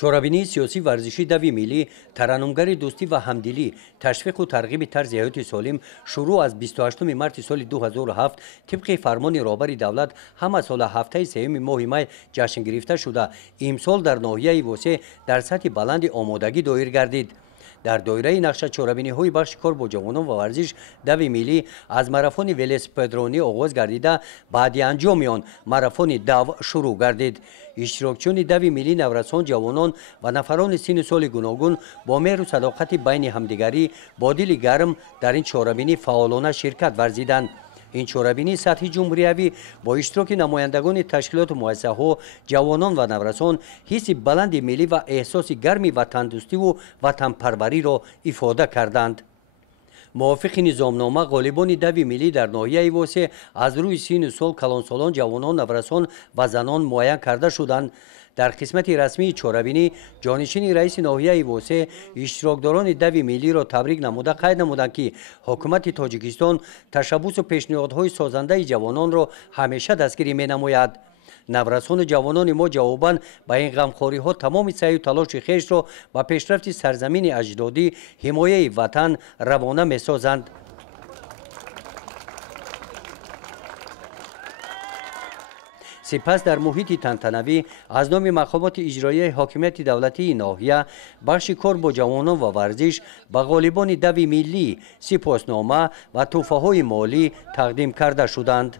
چورابینی سیاسی ورزشی دوی ملی ترانمگری دوستی و همدلی تشویق و ترغیب طرز حیات سالم شروع از 28 مارس سال 2007 طبق فرمان رهبر دولت هم از سال هفته سوم ماه می جشن گرفته شده امسال در ناحیه وسع در سطح بلند آمادگی دایر گردید. در دایره نقشه چورابینی های بخش کار با جوانان و ورزش دوی ملی از ماراتون ولسپدرانی آغاز گردیده بعد انجام آن ماراتون دو شروع گردید. اشتراکچیان دوی ملی نورسان جوانان و نفران سن سال گوناگون با مهر و صداقت بین همدیگری با دل گرم در این چورابینی فعالانه شرکت ورزیدند. این چورابینی سطحی جمهوری با اشتراک نمایندگان تشکیلات و مؤسسه‌ها، جوانان و نورسان حس بلند ملی و احساس گرمی وطن دوستی و وطن پروری را ifade کردند. موافق نظامنامه غالبان دوی ملی در ناحیه واسع از روی سن سال کلانسالان، جوانان، نورسان و زنان معین کرده شدند. در قسمت رسمی چورابینی جانشین رئیس ناحیه واسع اشتراکداران دوی ملی را تبریک نموده قید نمودند که حکومت تاجیکستان تشبث و پیشنهادهای سازنده جوانان را همیشه دستگیری می‌نماید. نورسان و جوانان ما جواباً با این غمخواری ها تمام سعی و تلاش خویش را به پیشرفت سرزمین اجدادی حمایه وطن روانه می‌سازند. سپس در محیط تنتنوی از نام مقامات اجرایی حاکمیت دولتی ناحیه بخش کار با جوانان و ورزش به غالبان دوی ملی سپاسنامه و تحفه‌های مالی تقدیم کرده شدند.